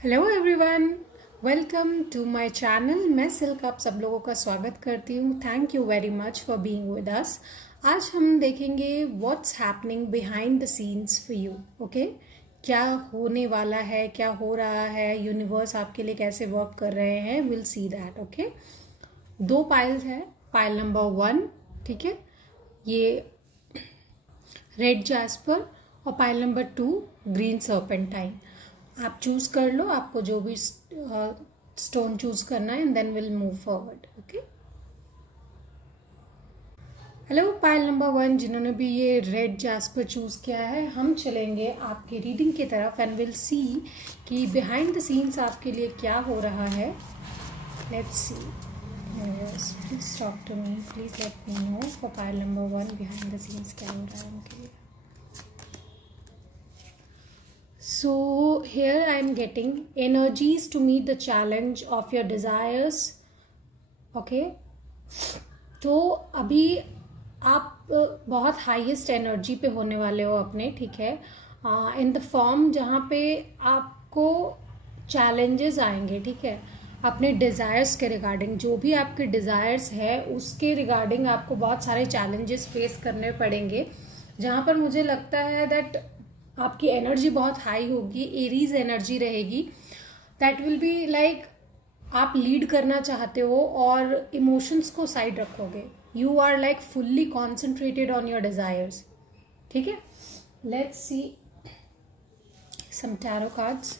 Hello everyone, welcome to my channel. मैं Silk आप सब लोगों का स्वागत करती हूँ। Thank you very much for being with us. आज हम देखेंगे what's happening behind the scenes for you. Okay, क्या होने वाला है, क्या हो रहा है, यूनिवर्स आपके लिए कैसे वर्क कर रहे हैं, विल सी दैट। ओके, दो पाइल्स है। पाइल नंबर 1, ठीक है, ये रेड जैस्पर, और पाइल नंबर 2 ग्रीन सर्पेंटाइन। आप चूज कर लो आपको जो भी स्टोन चूज करना है, and then will move forward. Okay, hello pile number 1 जिन्होंने भी ये रेड जैस्पर चूज किया है, हम चलेंगे आपके रीडिंग की तरफ एंड विल सी कि बिहाइंड द सीन्स आपके लिए क्या हो रहा है। Let's see, please talk to me, please let me know for pile number 1 behind the scenes क्या हो रहा है उनके लिए। So here I am getting energies to meet the challenge of your desires. Okay, तो अभी आप बहुत हाईएस्ट एनर्जी पे होने वाले हो अपने, ठीक है, इन द फॉर्म जहाँ पे आपको चैलेंजेस आएंगे, ठीक है, अपने डिज़ायर्स के रिगार्डिंग। जो भी आपके डिज़ायर्स है उसके रिगार्डिंग आपको बहुत सारे चैलेंजेस फेस करने पड़ेंगे, जहाँ पर मुझे लगता है दैट आपकी एनर्जी बहुत हाई होगी, एरीज एनर्जी रहेगी। दैट विल बी लाइक आप लीड करना चाहते हो और इमोशंस को साइड रखोगे। You are like fully concentrated on your desires, ठीक है। Let's see some tarot cards.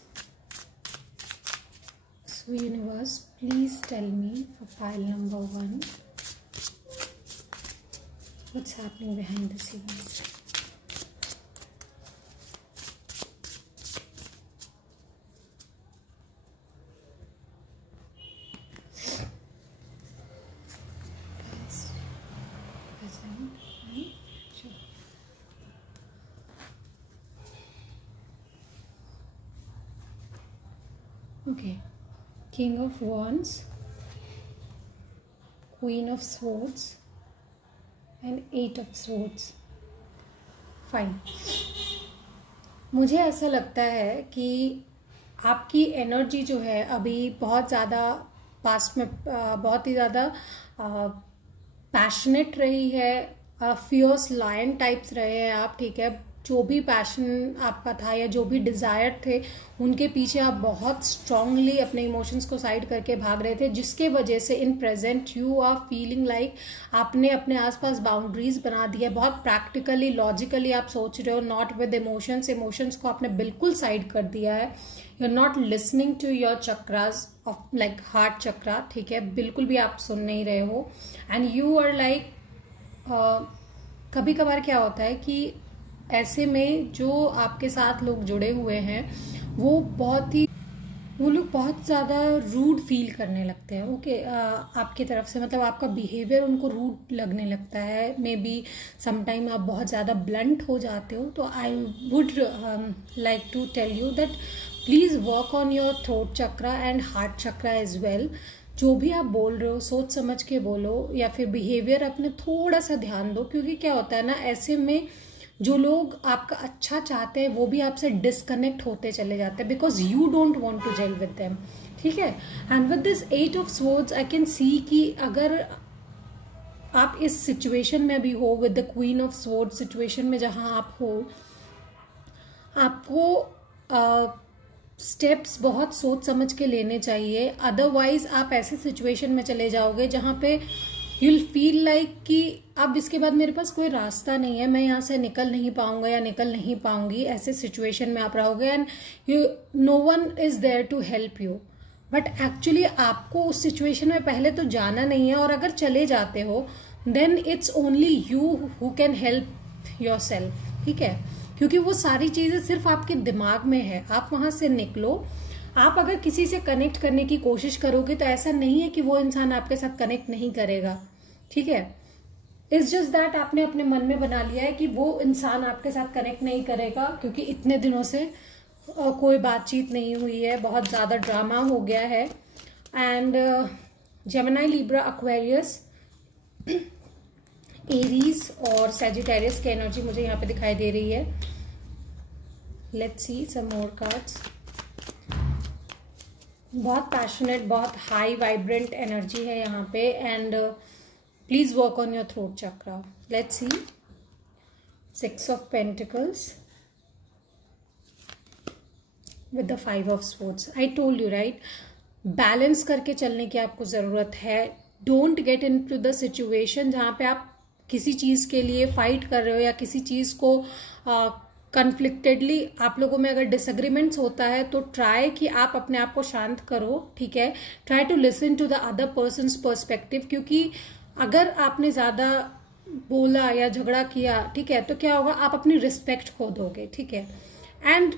So universe, please tell me for pile number 1 what's happening behind the scenes. Okay, King of Wands, Queen of Swords and 8 of Swords. Fine. मुझे ऐसा लगता है कि आपकी energy जो है अभी बहुत ज़्यादा पास्ट में बहुत ही ज़्यादा पैशनेट रही है, फियर्स लायन टाइप्स रहे हैं आप, ठीक है। जो भी पैशन आपका था या जो भी डिज़ायर थे उनके पीछे आप बहुत स्ट्रांगली अपने इमोशंस को साइड करके भाग रहे थे, जिसके वजह से in present you are feeling like आपने अपने आसपास बाउंड्रीज बना दी है। बहुत प्रैक्टिकली लॉजिकली आप सोच रहे हो, नॉट विद इमोशंस। इमोशंस को आपने बिल्कुल साइड कर दिया है। You are not listening to your chakras of like heart chakra, ठीक है, बिल्कुल भी आप सुन नहीं रहे हो। एंड यू आर लाइक कभी कभार क्या होता है कि ऐसे में जो आपके साथ लोग जुड़े हुए हैं वो लोग बहुत ज़्यादा रूड फील करने लगते हैं। ओके, आपकी तरफ से, मतलब आपका बिहेवियर उनको रूड लगने लगता है। मे बी समटाइम आप बहुत ज़्यादा ब्लंट हो जाते हो। तो I would like to tell you that please work on your throat chakra and heart chakra as well. जो भी आप बोल रहे हो सोच समझ के बोलो, या फिर बिहेवियर अपने थोड़ा सा ध्यान दो, क्योंकि क्या होता है ना, ऐसे में जो लोग आपका अच्छा चाहते हैं वो भी आपसे डिस्कनेक्ट होते चले जाते हैं, because you don't want to gel with them, ठीक है। And with this 8 of swords I can see कि अगर आप इस सिचुएशन में भी हो, with the queen of swords situation में जहां आप हो, आपको स्टेप्स बहुत सोच समझ के लेने चाहिए। अदरवाइज आप ऐसे सिचुएशन में चले जाओगे जहां पे you'll feel like कि अब इसके बाद मेरे पास कोई रास्ता नहीं है, मैं यहाँ से निकल नहीं पाऊंगा या निकल नहीं पाऊंगी। ऐसे सिचुएशन में आप रहोगे and no one is there to help you. But actually आपको उस सिचुएशन में पहले तो जाना नहीं है, और अगर चले जाते हो then it's only you who can help yourself, ठीक है, क्योंकि वो सारी चीजें सिर्फ आपके दिमाग में है। आप वहां से निकलो। आप अगर किसी से कनेक्ट करने की कोशिश करोगे तो ऐसा नहीं है कि वो इंसान आपके साथ कनेक्ट नहीं करेगा, ठीक है। इट्स जस्ट दैट आपने अपने मन में बना लिया है कि वो इंसान आपके साथ कनेक्ट नहीं करेगा, क्योंकि इतने दिनों से कोई बातचीत नहीं हुई है, बहुत ज़्यादा ड्रामा हो गया है। And Gemini, Libra, Aquarius, Aries और सैजिटेरियस की एनर्जी मुझे यहाँ पे दिखाई दे रही है। Let's see some more cards. बहुत पैशनेट, बहुत हाई वाइब्रेंट एनर्जी है यहाँ पे. And please work on your throat chakra. Let's see. 6 of Pentacles with the 5 of Swords. I told you, right? Balance करके चलने की आपको ज़रूरत है. Don't get into the situation जहाँ पे आप किसी चीज़ के लिए फाइट कर रहे हो या किसी चीज़ को कन्फ्लिक्टेडली आप लोगों में अगर डिसएग्रीमेंट्स होता है तो ट्राई कि आप अपने आप को शांत करो. ठीक है. Try to listen to the other person's perspective, क्योंकि अगर आपने ज़्यादा बोला या झगड़ा किया, ठीक है, तो क्या होगा, आप अपनी रिस्पेक्ट खो दोगे. ठीक है. एंड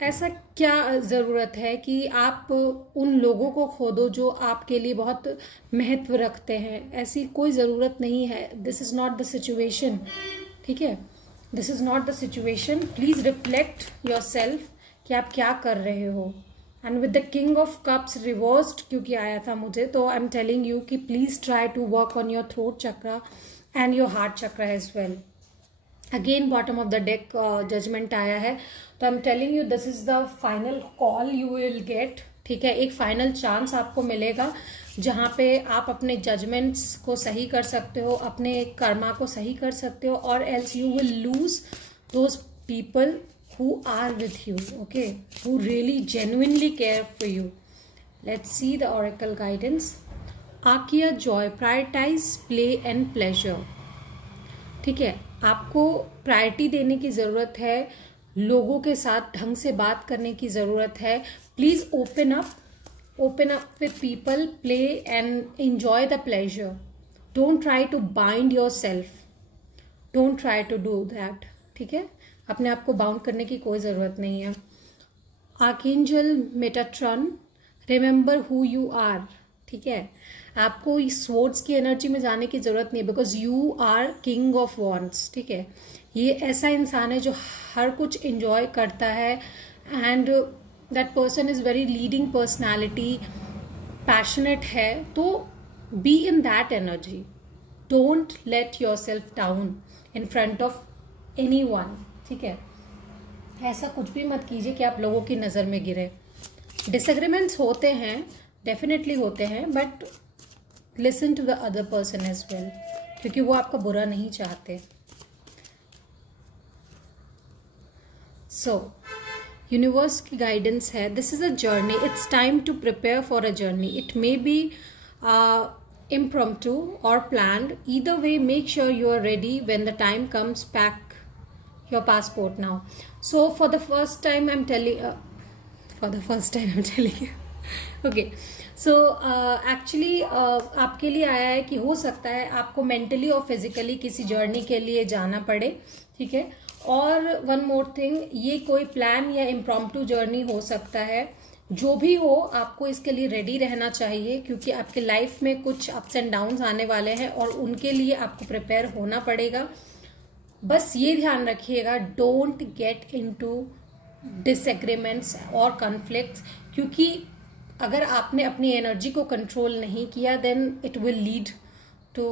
ऐसा क्या ज़रूरत है कि आप उन लोगों को खो दो जो आपके लिए बहुत महत्व रखते हैं. ऐसी कोई ज़रूरत नहीं है. This is not the situation. ठीक है. This is not the situation. Please reflect yourself कि आप क्या कर रहे हो. And with the king of cups reversed क्योंकि आया था मुझे, तो आई एम टेलिंग यू कि please try to work on your throat chakra and your heart chakra as well. Again bottom of the deck judgment आया है, तो I'm telling you this is the final call you will get. ठीक है. एक final chance आपको मिलेगा जहाँ पे आप अपने जजमेंट्स को सही कर सकते हो, अपने कर्मा को सही कर सकते हो, और else you will lose those people who are with you, okay, who really genuinely care for you. Let's see the oracle guidance. आकिया joy, prioritize play and pleasure. ठीक है. आपको प्रायोरिटी देने की ज़रूरत है, लोगों के साथ ढंग से बात करने की ज़रूरत है. Please open up with people, play and enjoy the pleasure. Don't try to bind yourself. Don't try to do that. ठीक है. अपने आप को बाउंड करने की कोई ज़रूरत नहीं है. Archangel Metatron, remember who you are. ठीक है. आपको इस स्वॉर्ड्स की एनर्जी में जाने की जरूरत नहीं, because you are king of wands. ठीक है. ये ऐसा इंसान है जो हर कुछ एंजॉय करता है, and that person is very leading personality, passionate है. तो be in that energy. Don't let your self down in front of any one. ठीक है. ऐसा कुछ भी मत कीजिए कि आप लोगों की नज़र में गिरे. डिसएग्रीमेंट्स होते हैं, डेफिनेटली होते हैं, but listen to the other person as well, क्योंकि वो आपका बुरा नहीं चाहते. सो यूनिवर्स की गाइडेंस है. This is a journey. It's time to prepare for a journey. It may be impromptu or planned. Either way, make sure you are ready when the time comes. Pack your passport now. So for the first time I'm telling you okay. So actually आपके लिए आया है कि हो सकता है आपको mentally और फिजिकली किसी जर्नी के लिए जाना पड़े. ठीक है. और वन मोर थिंग, ये कोई प्लान या इम्प्रॉम्प्टू जर्नी हो सकता है. जो भी हो, आपको इसके लिए रेडी रहना चाहिए, क्योंकि आपके लाइफ में कुछ अप्स एंड डाउन्स आने वाले हैं और उनके लिए आपको प्रिपेयर होना पड़ेगा. बस ये ध्यान रखिएगा, डोंट गेट इनटू डिसएग्रीमेंट्स और कॉन्फ्लिक्ट्स, क्योंकि अगर आपने अपनी एनर्जी को कंट्रोल नहीं किया, then it will lead to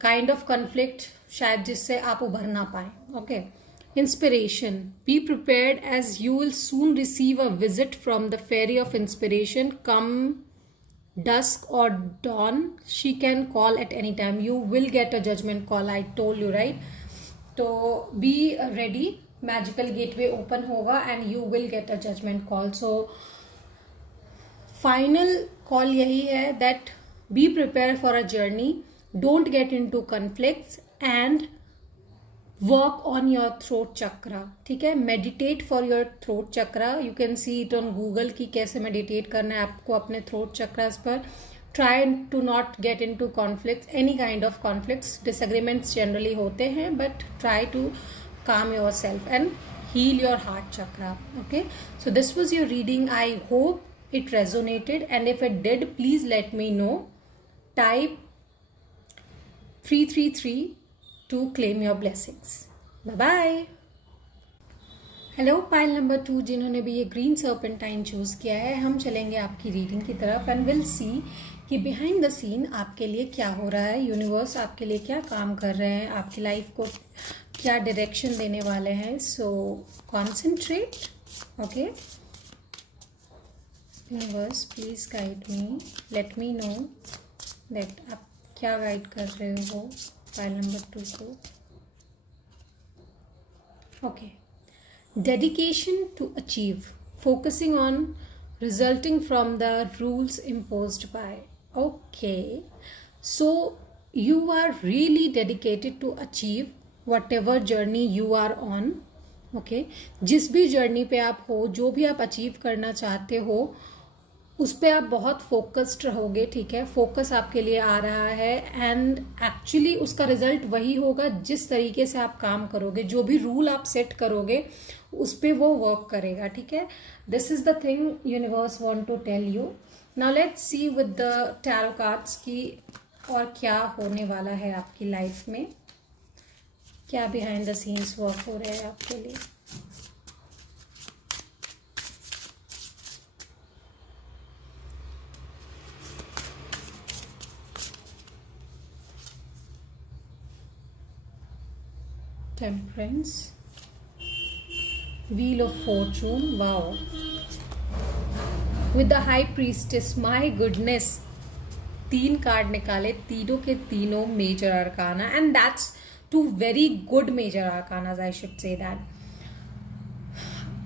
kind of conflict, शायद जिससे आप उभर ना पाए. Okay. Inspiration. Be prepared as you will soon receive a visit from the fairy of inspiration. Come dusk or dawn, she can call at any time. You will get a judgment call. I told you, right? So be ready. Magical gateway open होगा and you will get a judgment call. So final call यही है that be prepared for a journey. Don't get into conflicts and work on your throat chakra. ठीक है. meditate for your throat chakra. You can see it on Google कि कैसे meditate करना है आपको अपने throat chakras पर. Try to not get into conflicts, any kind of conflicts. Disagreements generally होते हैं, but try to calm yourself and heal your heart chakra. Okay. So this was your reading. I hope it resonated, and if it did, please let me know. Type 333 to claim your blessings. Bye bye. Hello pile number 2, जिन्होंने भी ये green serpentine choose किया है, हम चलेंगे आपकी reading की तरफ एंड विल सी कि बिहाइंड द सीन आपके लिए क्या हो रहा है. यूनिवर्स आपके लिए क्या काम कर रहे हैं, आपकी लाइफ को क्या डायरेक्शन देने वाले हैं. So concentrate. Okay. Universe please guide me, late me know that आप क्या गाइड कर रहे हो फाइल नंबर 2 को. Okay, dedication to achieve, focusing on resulting from the rules imposed by. Okay, so you are really dedicated to achieve whatever journey you are on. Okay, जिस भी journey पे आप हो, जो भी आप अचीव करना चाहते हो, उस पे आप बहुत फोकस्ड रहोगे. ठीक है, फोकस आपके लिए आ रहा है एंड एक्चुअली उसका रिजल्ट वही होगा जिस तरीके से आप काम करोगे. जो भी रूल आप सेट करोगे उस पे वो वर्क करेगा. ठीक है, this is the thing universe want to tell you. Now let's see with the tarot cards की और क्या होने वाला है आपकी लाइफ में, क्या बिहाइंड द सीन्स वर्क हो रहा है आपके लिए. Temperance, Wheel of Fortune, wow, with the High Priestess, my goodness, 3 card निकाले, तीनों के तीनों major arcana and that's 2 very good major arcanas, I should say that.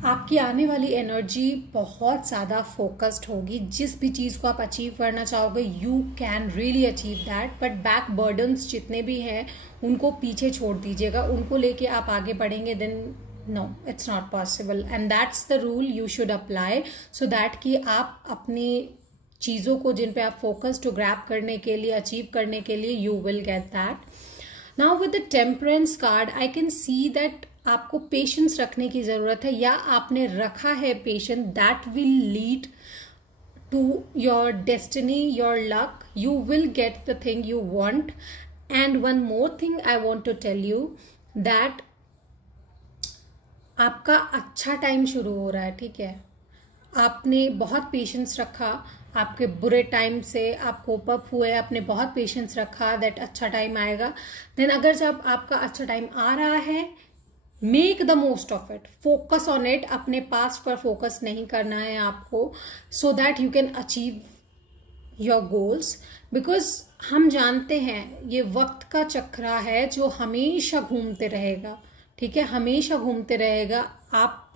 आपकी आने वाली एनर्जी बहुत ज़्यादा फोकस्ड होगी. जिस भी चीज़ को आप अचीव करना चाहोगे you can really achieve that. But back burdens जितने भी हैं उनको पीछे छोड़ दीजिएगा. उनको लेके आप आगे बढ़ेंगे then no, it's not possible. And that's the rule you should apply so that कि आप अपनी चीज़ों को जिन पे आप फोकस टू ग्रैब करने के लिए, अचीव करने के लिए, you will get that. Now with the temperance card I can see that आपको पेशेंस रखने की जरूरत है, या आपने रखा है patience. That will lead to your destiny, your luck. You will get the thing you want. And one more thing I want to tell you that आपका अच्छा टाइम शुरू हो रहा है. ठीक है, आपने बहुत पेशेंस रखा, आपके बुरे टाइम से आप कोप अप हुए, आपने बहुत पेशेंस रखा दैट अच्छा टाइम आएगा. देन अगर जब आपका अच्छा टाइम आ रहा है, make the most of it, focus on it. अपने पास्ट पर फोकस नहीं करना है आपको, so that you can achieve your goals. Because हम जानते हैं ये वक्त का चक्रा है जो हमेशा घूमते रहेगा. ठीक है, हमेशा घूमते रहेगा. आप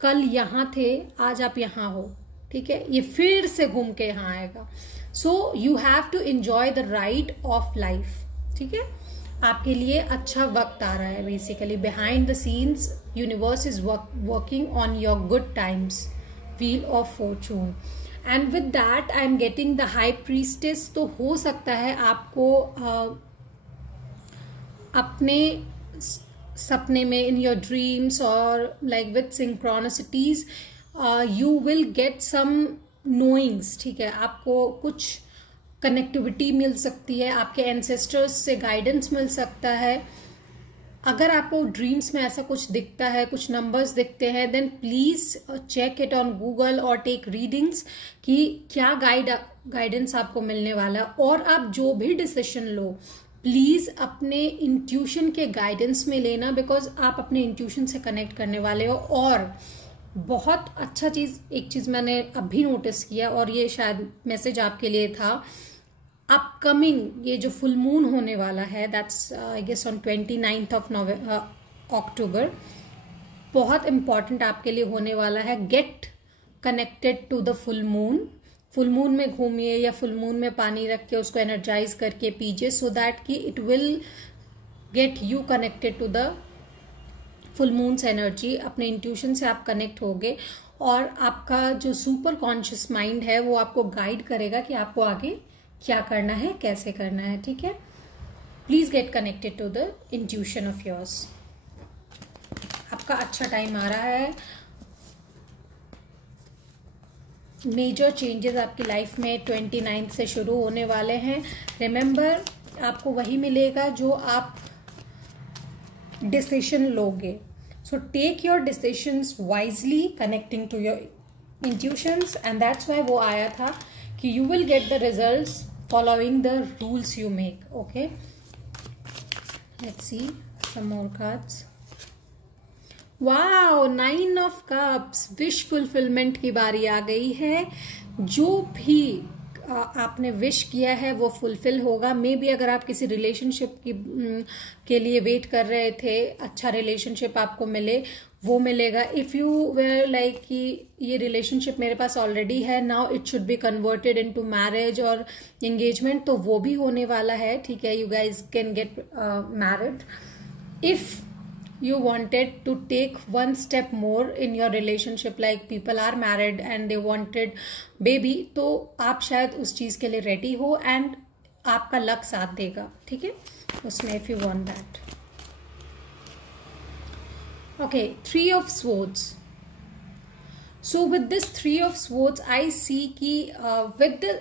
कल यहाँ थे, आज आप यहाँ हो. ठीक है, ये फिर से घूम के यहाँ आएगा. So you have to enjoy the ride of life. ठीक है, आपके लिए अच्छा वक्त आ रहा है. Basically behind the scenes universe is working on your good times. Wheel of fortune and with that I am getting the high priestess. तो हो सकता है आपको अपने सपने में, इन योर ड्रीम्स और like with synchronicities, you will get some knowings. ठीक है, आपको कुछ कनेक्टिविटी मिल सकती है, आपके एंसेस्टर्स से गाइडेंस मिल सकता है. अगर आपको ड्रीम्स में ऐसा कुछ दिखता है, कुछ नंबर्स दिखते हैं, then please check it on Google और टेक रीडिंग्स कि क्या गाइडेंस आपको मिलने वाला. और आप जो भी डिसीजन लो प्लीज अपने इंट्यूशन के गाइडेंस में लेना, बिकॉज आप अपने इंट्यूशन से कनेक्ट करने वाले हो. और बहुत अच्छा एक चीज मैंने अभी नोटिस किया, और ये शायद मैसेज आपके लिए था. अपकमिंग ये जो फुल मून होने वाला है, that's I guess on 29th of October, बहुत इंपॉर्टेंट आपके लिए होने वाला है. Get connected to the full moon. Full moon में घूमिए या फुल मून में पानी रख के उसको एनर्जाइज करके पीजिए, सो दैट कि it will get you connected to the full moon's energy. अपने इंट्यूशन से आप कनेक्ट होगे और आपका जो सुपर कॉन्शियस माइंड है वो आपको गाइड करेगा कि आपको आगे क्या करना है, कैसे करना है. ठीक है, please get connected to the intuition of yours. आपका अच्छा टाइम आ रहा है. मेजर चेंजेस आपकी लाइफ में 29th से शुरू होने वाले हैं. रिमेंबर, आपको वही मिलेगा जो आप डिसीजन लोगे. So take your decisions wisely, connecting to your intuitions. And that's why वो आया था कि you will get the results following the rules you make. Okay, let's see some more cards. Wow, 9 of cups, wish fulfilment की बारी आ गई है। जो भी आपने विश किया है वो फुलफिल होगा। मे बी अगर आप किसी रिलेशनशिप के लिए वेट कर रहे थे, अच्छा रिलेशनशिप आपको मिले, वो मिलेगा। इफ यू वेर लाइक कि ये रिलेशनशिप मेरे पास ऑलरेडी है, now it should be converted into marriage और एंगेजमेंट, तो वो भी होने वाला है। ठीक है, you guys can get married. If you wanted to take one step more in your relationship, like people are married and they wanted baby, तो आप शायद उस चीज के लिए रेडी हो एंड आपका लक साथ देगा। ठीक है, उसमें if you want that. Okay, 3 of swords. So with this 3 of swords I see कि with the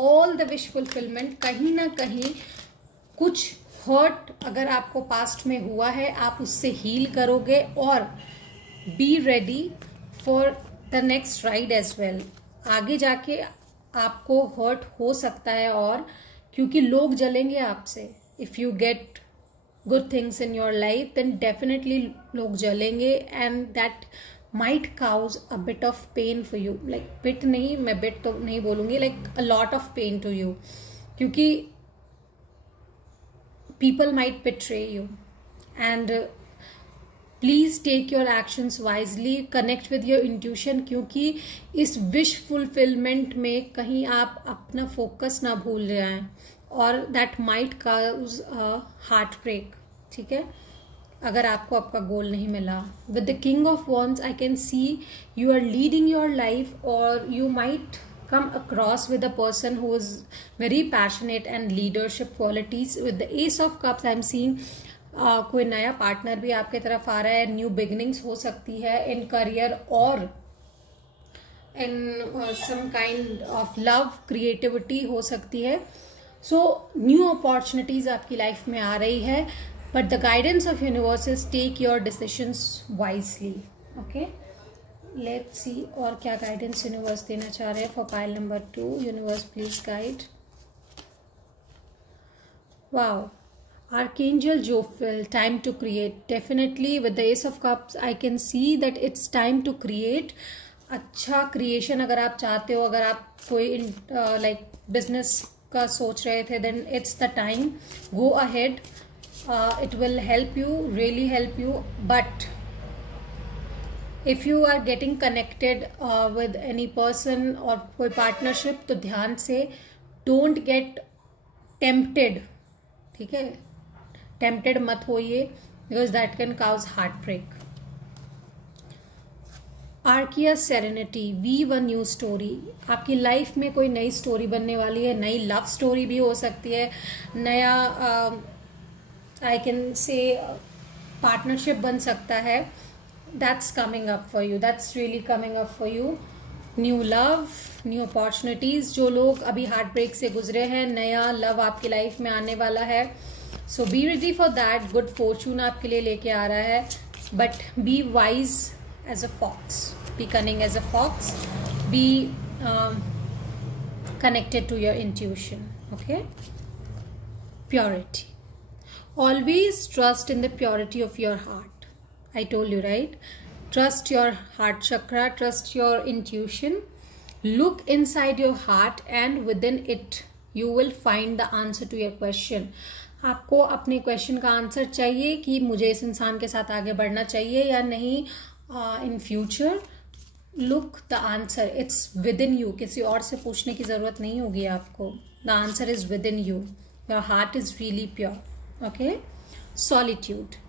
all the wish fulfillment, कहीं ना कहीं कुछ हर्ट अगर आपको पास्ट में हुआ है, आप उससे हील करोगे और be ready for the next ride as well. आगे जाके आपको हर्ट हो सकता है, और क्योंकि लोग जलेंगे आपसे। If you get good things in your life then definitely लोग जलेंगे and that might cause a bit of pain for you. Like bit नहीं, मैं बिट तो नहीं बोलूंगी, like a lot of pain to you, क्योंकि people might betray you. And please take your actions wisely, connect with your intuition, क्योंकि इस wish fulfillment में कहीं आप अपना focus ना भूल जाएं और that might cause a heartbreak। ठीक है, अगर आपको आपका गोल नहीं मिला। With the King of Wands I can see you are leading your life, or you might come across with a person who is very passionate and leadership qualities. With the Ace of Cups I'm seeing कोई नया partner भी आपके तरफ आ रहा है। New beginnings हो सकती है इन करियर और in some kind of love, creativity हो सकती है। सो न्यू अपॉर्चुनिटीज आपकी लाइफ में आ रही है, but the guidance of universe is take your decisions wisely. Okay, let's see और क्या गाइडेंस यूनिवर्स देना चाह रहे हैं for pile number 2। Universe please guide. Wow, archangel Jophiel, time to create. Definitely with the ace of cups I can see that it's time to create. अच्छा creation अगर आप चाहते हो, अगर आप कोई लाइक बिजनेस का सोच रहे थे, then it's the time, go ahead, it will help you, really help you. But if you are getting connected with any person और कोई पार्टनरशिप, तो ध्यान से डोंट गेट टेम्प्टेड। ठीक है, टेम्प्टेड मत होइए, because that can cause heart break. आर्किया serenity, weave a new story. आपकी लाइफ में कोई नई स्टोरी बनने वाली है, नई लव स्टोरी भी हो सकती है, नया आई कैन से पार्टनरशिप बन सकता है। That's coming up for you, that's really coming up for you. New love, new opportunities. जो लोग अभी हार्ट ब्रेक से गुजरे हैं, नया लव आपकी लाइफ में आने वाला है। So be ready for that. Good fortune आपके लिए लेके आ रहा है, but be wise as a fox, be cunning as a fox, be connected to your intuition. Okay, purity. Always trust in the purity of your heart. I told you, right? Trust your heart chakra, trust your intuition. Look inside your heart and within it you will find the answer to your question. आपको अपने question का answer चाहिए कि मुझे इस इंसान के साथ आगे बढ़ना चाहिए या नहीं in future. Look the answer, it's with in you. किसी और से पूछने की जरूरत नहीं होगी आपको। The answer is with in you. Your heart is really pure. Okay, solitude.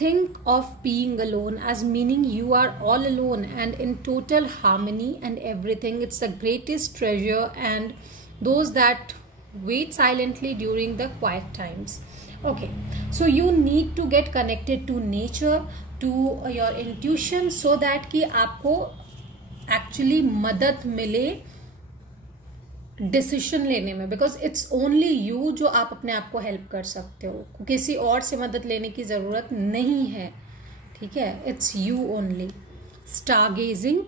Think of being alone as meaning you are all alone and in total harmony and everything. It's the greatest treasure and those that wait silently during the quiet times. Okay, so you need to get connected to nature, to your intuition, so that कि आपको actually मदद मिले decision लेने में, because it's only you जो आप अपने आप को हेल्प कर सकते हो। किसी और से मदद लेने की ज़रूरत नहीं है। ठीक है, it's you only. Star gazing,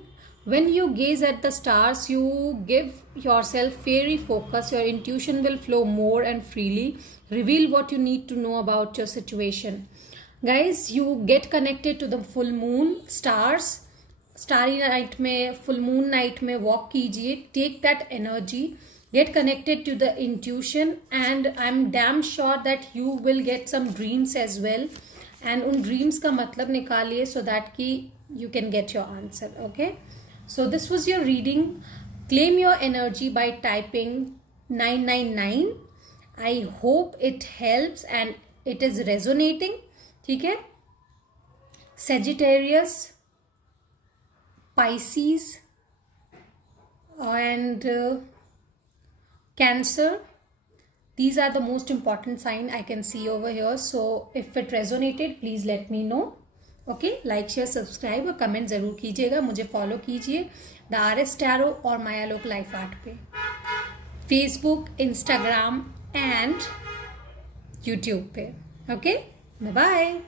when you gaze at the stars you give yourself very focus, your intuition will flow more and freely, reveal what you need to know about your situation. Guys you get connected to the full moon, stars, starry night में, full moon night में walk कीजिए, take that energy, get connected to the intuition, and I am damn sure that you will get some dreams as well, and उन dreams का मतलब निकालिए so that कि you can get your answer. Okay, so this was your reading. Claim your energy by typing 999. I hope it helps and it is resonating. ठीक है, Sagittarius, Pisces and Cancer, these are the most important sign I can see over here. So if it resonated, please let me know. Okay, like, share, subscribe और comment ज़रूर कीजिएगा. मुझे follow कीजिए the RS Tarot और Mayalok life art पे, Facebook, Instagram and YouTube पे. Okay, bye bye.